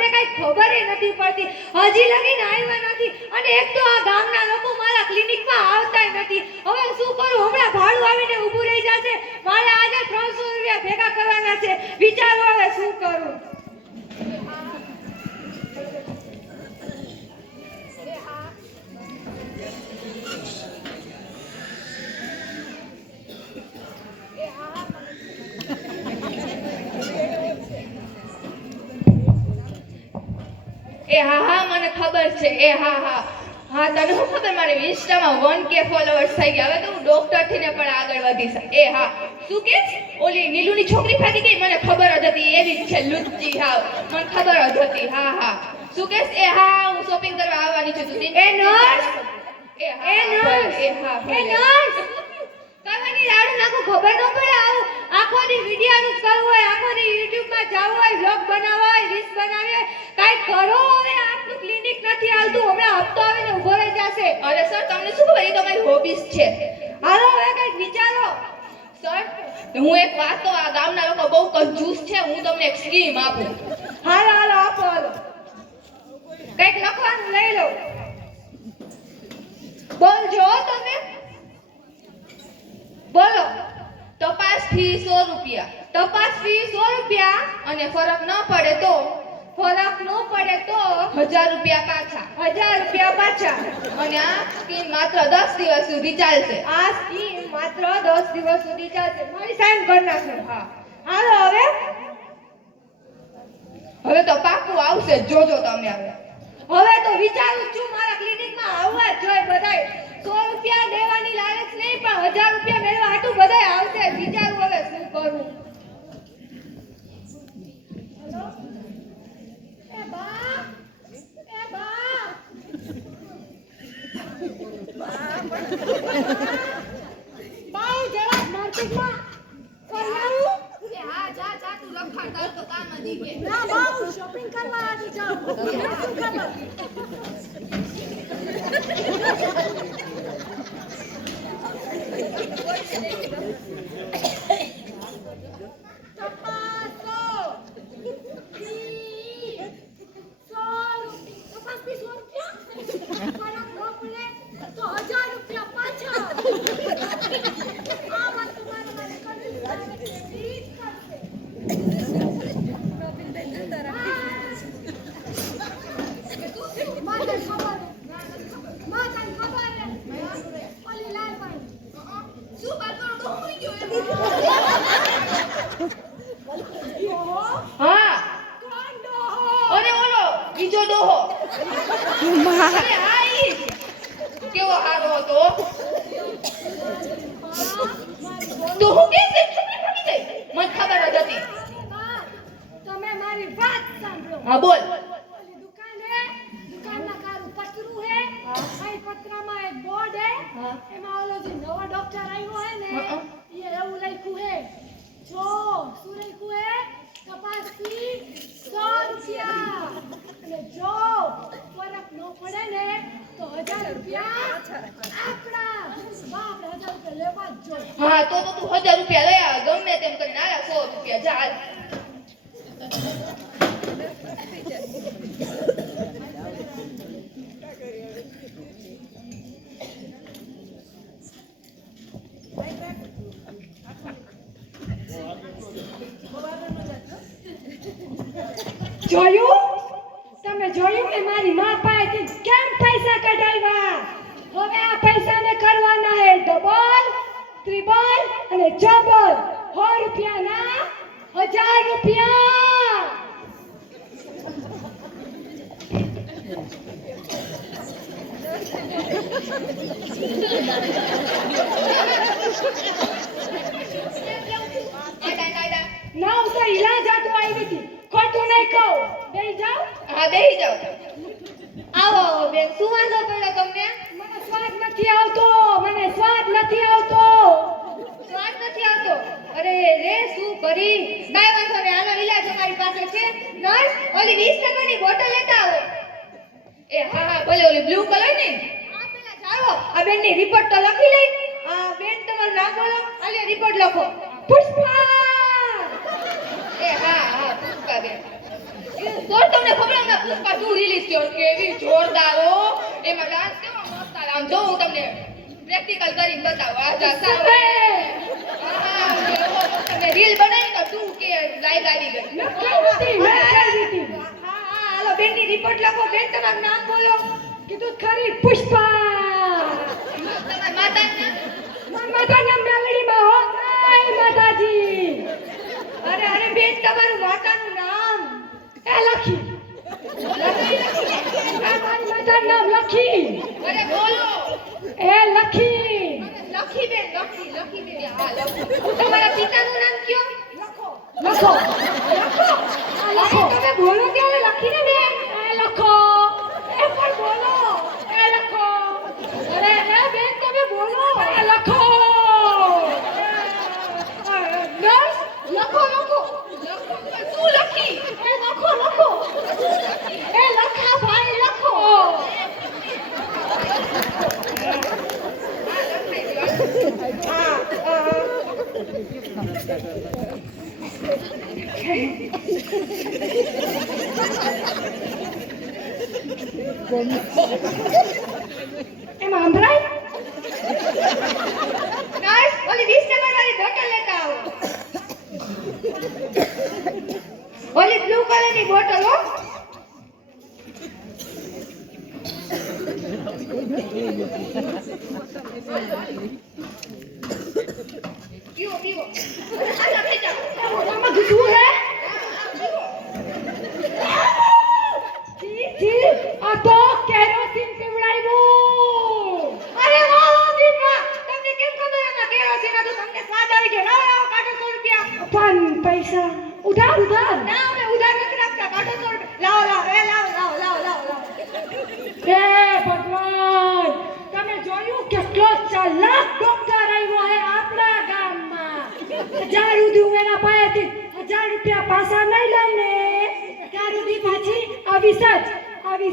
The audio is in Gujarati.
તે કઈ ખબર નથી પડતી. હજી લગીને આવ્યા નથી. અને એક તો આ ગામના લોકો મારા ક્લિનિકમાં આવતાય નથી. હવે શું કરું? હમણાં ભાડું આવીને ઊભું રહી જશે. મારે આજે ત્રણસો રૂપિયા ભેગા કરવાના છે. વિચારો હવે શું કરું? એ હા હા મને ખબર છે. એ હા હા. હા તને શું ખબર? મારે ઇન્સ્ટામાં વન કે ફોલોઅર્સ થઈ ગયા. હવે તો હું ડોક્ટર થઈને પણ આગળ વધીશ એ હા. શું કે? ઓલી નીલુની છોકરી ભાગી ગઈ મને ખબર જ હતી. એવી જ છે લુચ્ચી હા મને ખબર જ હતી. હા હા. શું કે? એ હા હું શોપિંગ કરવા આવવાની છું. તું એ નર્સ! એ હા એ હા એ. નર્સ! કરવાની રાડું નાખું ખબર ન પડે આવું. આખો દી વિડિયાનું કરવું હોય આખો દી યુટ્યુબમાં જવું હોય વ્લોગ બનાવવા હોય રીલ્સ બનાવી હોય. કાંઈ કરો હવે આપનું ક્લિનિક નથી હાલતું. હમણાં હપ્તો આવીને ઊભો રહી જશે. અરે સર તમને શું ખબર એ તમારી હોબીઝ છે. હાલો હવે કંઈક વિચારો. સર હું એક વાત તો આ ગામના લોકો બહુ કંજૂસ છે હું તમને એક સ્કીમ આપું. હાલો હાલો આપો હાલો. કંઈક લખવાનું લઈ લો. બોલ જો તમે. બોલો. તપાસ ફી સો રૂપિયા. તપાસ ફી સો રૂપિયા? અને ફરક ન પડે તો? ફરક ન પડે તો હજાર રૂપિયા પાછા. હજાર રૂપિયા પાછા. અને આ સ્કીમ માત્ર દસ દિવસ સુધી ચાલશે. આ સ્કીમ માત્ર દસ દિવસ સુધી ચાલશે. મારી સાઈન કરી નાખો હા. હાલો હવે. હવે તો પાકું આવશે. જોજો તમે હવે. હવે તો વિચારું છું મારા ક્લિનિકમાં આવવા જ જોઈએ બધાય સો રૂપિયા દેવાની લાલચ નહીં પણ હજાર રૂપિયા મેળવા હાટું બધાય આવશે જ. વિચારું હવે શું કરું એ બા એ બા બાઉ જરા માર્કેટમાં કરી આવું હા જા જા તું કે. ના બાઉ શોપિંગ કરવા આવી જાઉં શું ખબર તપાસો ફી સો રૂપિયા તપાસ ફી સો રૂપિયા ફરક ન પડે તો હજાર રૂપિયા પાછા આ વાત તમારે મારે કરવી આવે તેવી જ કરશે માતાને ખબર માતાને ખબર હે ઓલી લાલભાઈ શું વાત કરો તો હું ગયો ઓહો હા કોણ ડોહો અરે ઓલો બીજો ડોહો. હા. કેવો હારો હતો. તો હું કે છે છોકરી ભાગી જાય મને ખબર જ હતી. તમે મારી વાત સાંભળો. હા બોલ. દુકાન હે દુકાનના કારું પતરું હે. અહીં પતરામાં એક બોર્ડ હે. હા. એમાં ઓલો જે નવો ડોક્ટર આવ્યો હે ને હા. એ એવું લખ્યું હે જો શું લખ્યું હે તપાસ ફી સો રૂપિયા અને જો ફરક ન પડે ને તો હજાર રૂપિયા આપણા બાપ હજાર રૂપિયા લેવા જ જોઈએ હા, તો તો તું હજાર રૂપિયા લઈ આવ, ગમે તેમ કરી ના રાખો રૂપિયા, જા. જોયું? તમે જોયું કે મારી માં પાસેથી કેમ પૈસા કઢાવ્યા હવે આ પૈસાને કરવાના હે ડબલ ત્રિબલ અને ચબલ સો રૂપિયાના હજાર રૂપિયા. ઈલાજ આટો આવી હતી. ખોટું નહીં કહું. બેહી જાઓ. હા બેહી જાઓ. આવો બેન. શું વાંધો પડ્યો તમને? મને સ્વાદ નથી આવતો. મને નથી સ્વાદ નથી આવતો. અરે રે શું કરી? બાય વાંધો નહીં. આનો ઈલાજ અમારી પાસે છે. નર્સ ઓલી 20 ટકાની બોટલ લેતા આવો. એ હા હા ભલે ઓલી બ્લુ કલર ને. જાઓ આ બેનની રિપોર્ટ તો લખી લઈ. આ બેન તમારું નામ બોલો. આલે રિપોર્ટ લખો. પુષ્પા! એ હા હા પુષ્પા બેન. તો તમને ખબર હમણાં પુષ્પા ટુ રિલીઝ થયો? કેવી જોરદાર હો. એમાં ડાન્સ કેવો મસ્ત આમ જો હું તમને. પ્રેક્ટિકલ કરીને બતાવું. આ જા તમે રીલ બનાવી તો તું કે લાઈવ આવી ગઈ. હા હા હાલો બેનની રિપોર્ટ લખો. બેન તમારું નામ બોલો. કીધું ખરી પુષ્પા. તમારા હો. માતાજી. અરે અરે બેન તમારું માતાનું નામ. એ લખી? મારી માતાનું નામ લખી. અરે બોલો. એ લખી. લખી બેન લખી લખી બેન હા લખો તમારા પિતાનું નામ કયો લખો લખો આ લખો તમે બોલો ત્યારે લખીને ને એ લખો એ પણ બોલો એ લખો અરે એ બેન તમે બોલો એ લખો નર્સ લખો લખો તું લખી એ લખો લખો એ લખા ભાઈ લખો હા હા એમાં આંભરાય ગાઈસ ઓલી 20 નંબર વાળી બોટલ લેતા આવો. ઓલી બ્લુ કલરની બોટલ હો. પીવો પીવો આના ભેજા આમાં કીધું હે જી જી આ તો કેરોસીન પીવડાવ્યું અરે વાહ વાહ દીપા તમને કેમ ખબર એમાં કેરોસીન હતું તમને સ્વાદ આવી ગયો લાવો લાવો કાઢો 100 રૂપિયા પણ પૈસા. ઉધાર ઉધાર. ના અમે ઉધાર નથી રાખતા. કાઢો 100 રૂપિયા લાવો લાવો એ લાવો લાવો લાવો લાવો લાવો. હે ભગવાન તમે જોયું કેટલો ચાલાક ડોક્ટર આવ્યો હે આપણા ગામમાં? હજાર સુધી હું એના પાસેથી હજાર રૂપિયા પાછા નહીં લઈને હજાર સુધી પાછી આવી